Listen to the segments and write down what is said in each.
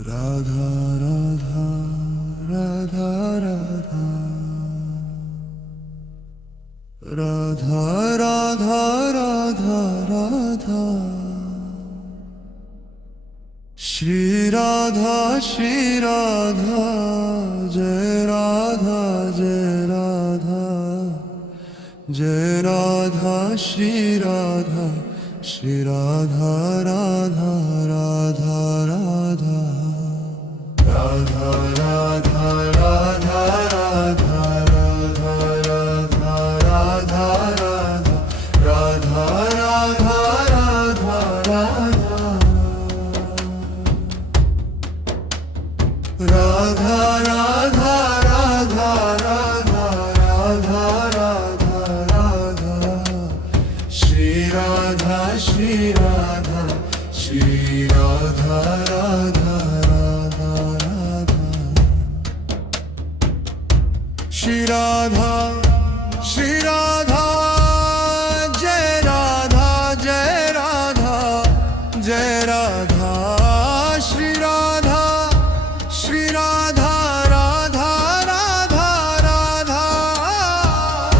Radha Radha Radha Radha Radha Radha Radha Radha Shri Radha Jai Radha Jai Radha Jai Radha Shri Radha Radha Radha Radha Radha Radha Radha Radha Radha Radha Radha Radha Radha Radha Radha Radha Radha Radha Radha Shri Radha Radha Shri Radha Jai Radha Jai Radha Jai Radha Shri Radha Radha Radha Radha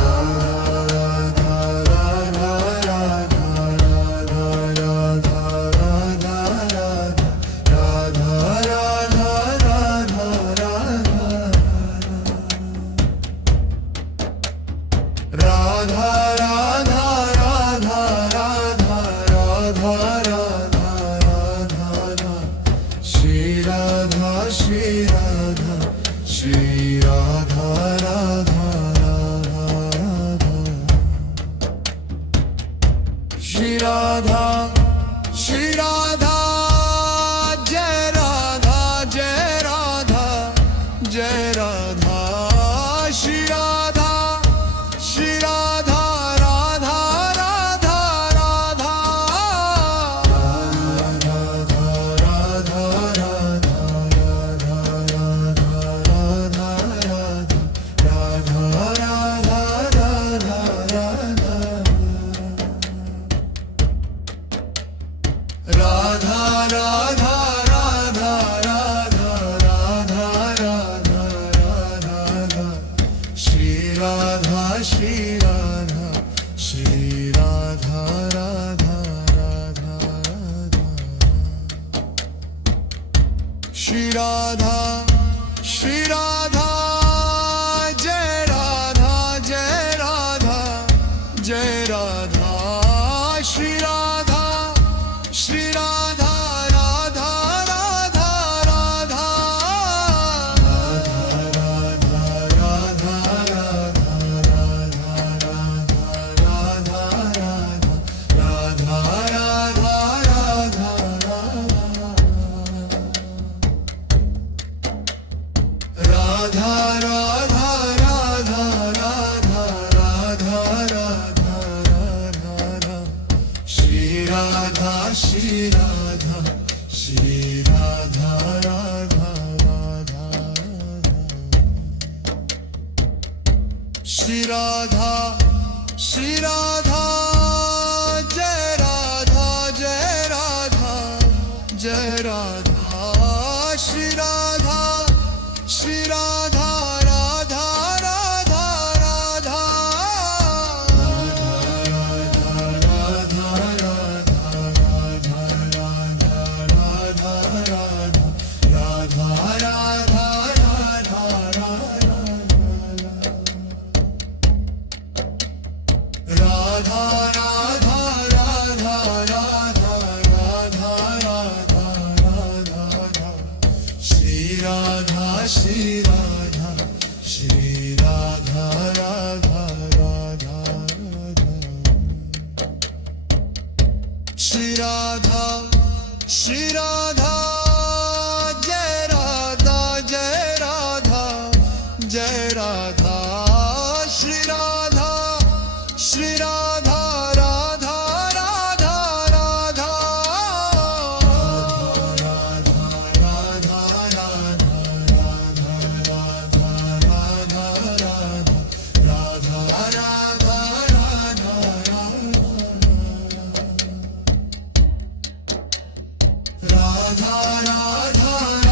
Radha Radha Radha Radha Radha Radha Radha Shri Radha Radha Radha Shri Radha Jai Radha Jai Radha Jai Radha Shri Radha Radha Radha Radha Radha Radha Radha Radha Radha Radha Radha Shri Radha Radha Radha Radha Shri Radha Jai Radha Jai Radha Jai Radha Shri Radha Radha Radha Radha Radha Radha Radha Radha Radha Radha Radha Shri Radha Radha Radha Shri Radha Jai Radha Jai Radha Jai Radha Shri Radha Radha Radha Radha Radha Radha Radha Radha Radha Radha Radha Shri Radha Radha Radha Radha Shri Radha Jai Radha Jai Radha Jai Radha Shri Radha Radha Radha Radha Radha Radha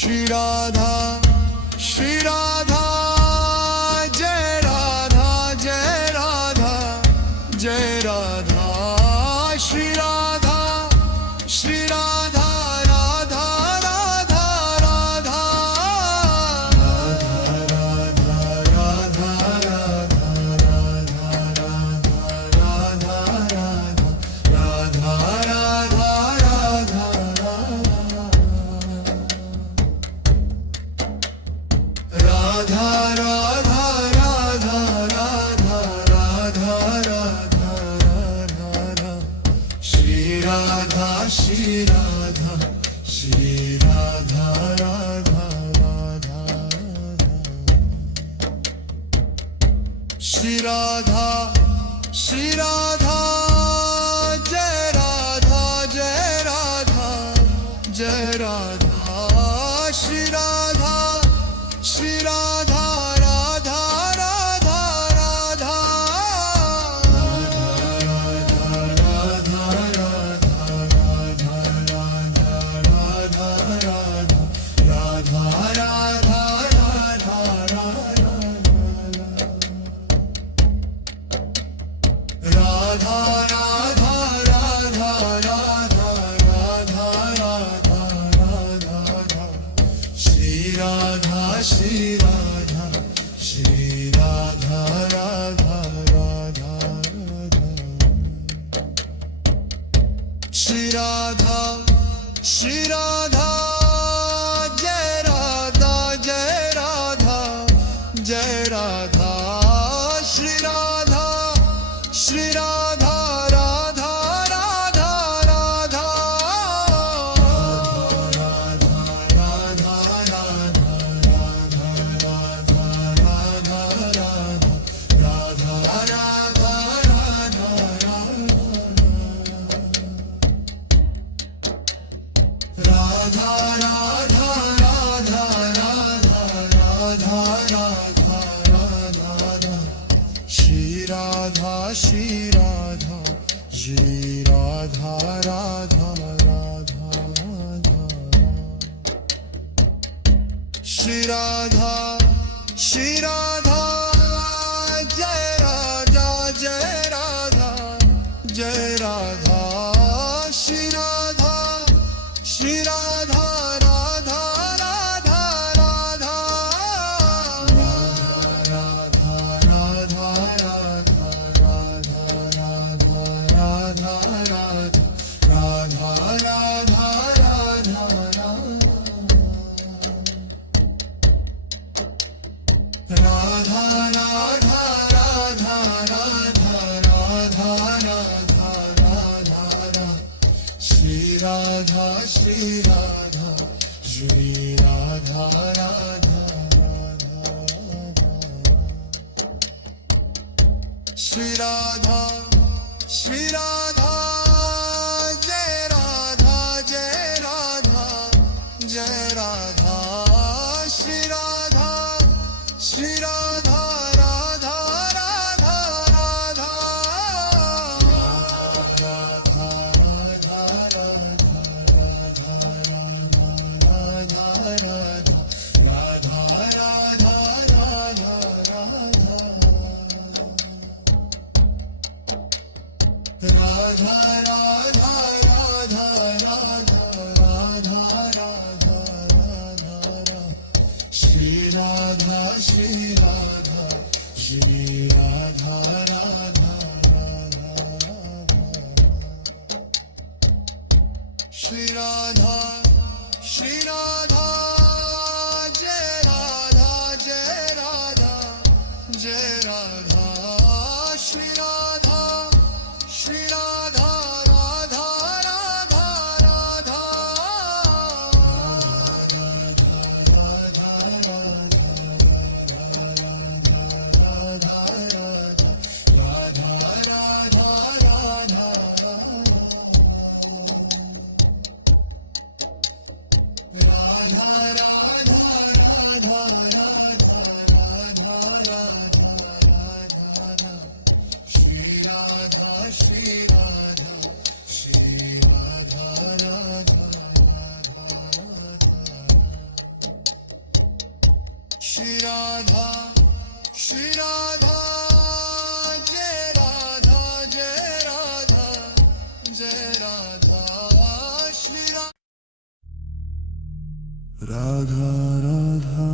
Shri Radha Shri Radha Jai Radha Jai Radha Jai Radha Shri Radha Shri Radha Radha Radha Radha Radha Radha Radha Shri Radha Shri Radha Shri Radha Radha Radha Shri Radha Shri Radha Jai Radha Jai Radha Jai Radha Shri Radha Shri Radha Radha Radha Radha Shri Radha Shri Radha Shri Radha Radha Radha Shri Radha Shri Radha Jai Radha Jai Radha Jai Radha Shri Radha Shri Radha Radha Radha Radha Radha Radha Radha Radha Radha Radha Radha Shri Radha Shri Radha Shri Radha Radha Radha Radha Shri Radha Shri Radha Jai Radha Jai Radha Jai Radha Shri Radha Shri Radha Radha Radha Radha Radha Radha Radha Radha Radha Radha Radha Radha Radha Radha Radha Radha Radha Radha Shri Radha Shri Radha Shri Radha Radha Radha Shri Radha Shri Radha Jai Radha Jai Radha Jai Radha Shri Radha Shri Radha Radha Radha Radha Radha Radha Radha Radha Radha Radha Radha Shri Radha Shri Radha Shri Radha Radha Radha Shri Radha Shri Radha Jai Radha Jai Radha Jai Radha Shri Radha Shri Radha Radha Radha Radha Shri Radha, Shri Radha, Radha, Radha, Radha. Shri Radha, Shri Radha, Jai Radha, Jai Radha, Jai Radha, Shri Radha. Radha, Radha,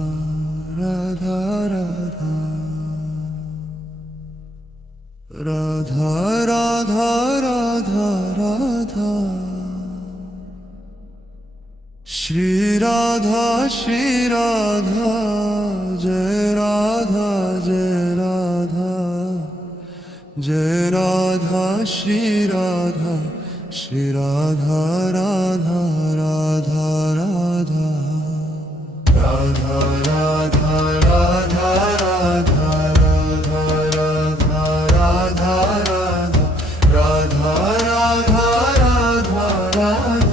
Radha, Radha, Radha, Radha, Radha, Radha. Shri Radha, Shri Radha, Jai Radha, Jai Radha, Jai Radha, Shri Radha, Shri Radha, Radha, Radha, Radha, Radha, Radha, Radha, Radha, Radha, Radha, Radha, Radha, Radha, Radha, Radha.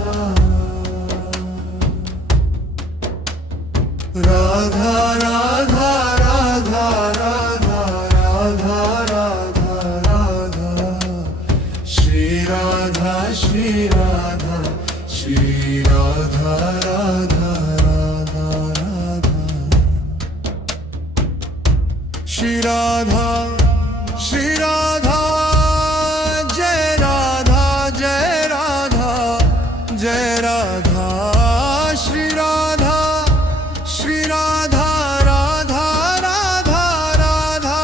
Radha, Radha, Radha, Radha, Radha, Radha, Radha. Shri Radha, Shri Radha, Shri Radha, Radha, Radha, Radha. Shri Radha, Shri Radha, Jai Radha, Jai Radha, Jai Radha. Shri Radha, Shri Radha, Radha, Radha, Radha.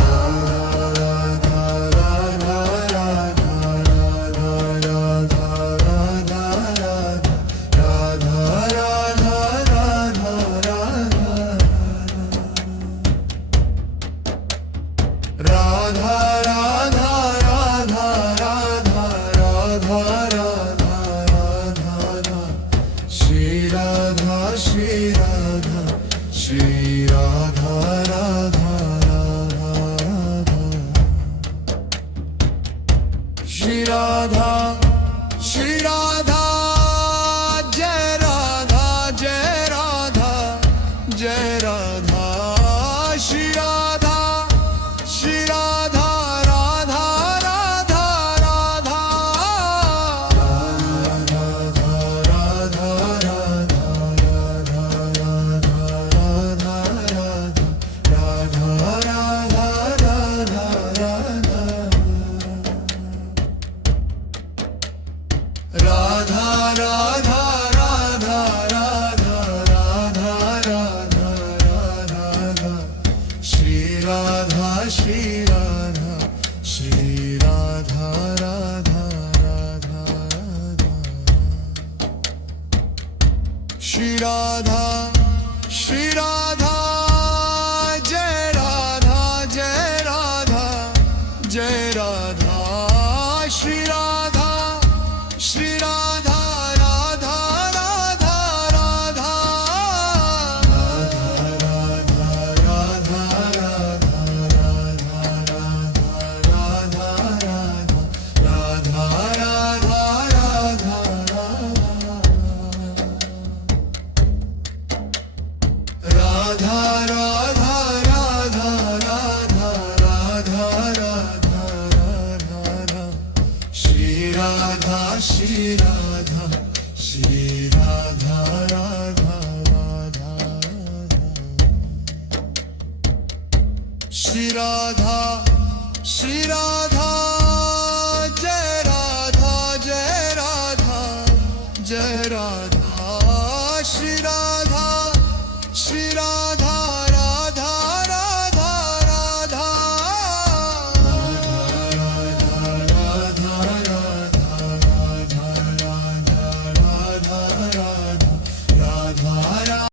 Radha, Radha, Radha, Radha, Radha, Radha, Radha, Radha, Radha, Radha. Radha, Radha, Radha, Radha, Radha, Radha, Radha. Shri Radha, Shri Radha, Shri Radha, Radha, Radha, Radha. Shri Radha, Shri Radha, Jai Radha, Jai Radha, Jai Radha. Shri Radha, Shri Radha, Radha, Radha, Radha. Radha, Radha, Radha, Radha, Radha, Radha, Radha, Radha, Radha, Radha. Radha, Radha, Radha, Radha, Radha, Radha, Radha, Radha. Shri Radha, Shri Radha, Shri Radha, Radha, Radha, Radha. Shri Radha, Shri Radha, Jai Radha, Jai Radha, Jai Radha. Shri Radha, Shri Radha, Radha, Radha, Radha. Radha, Radha, Radha, Radha, Radha, Radha, Radha, Radha, Radha, Radha, Radha. Radha, Radha, Radha, Radha, Radha, Radha, Radha, Radha. Shri Radha, Shri Radha, Shri Radha, Radha, Radha, Radha. Shri Radha, Shri Radha, Jai Radha, Jai Radha, Jai Radha. Shri Radha, Shri Radha,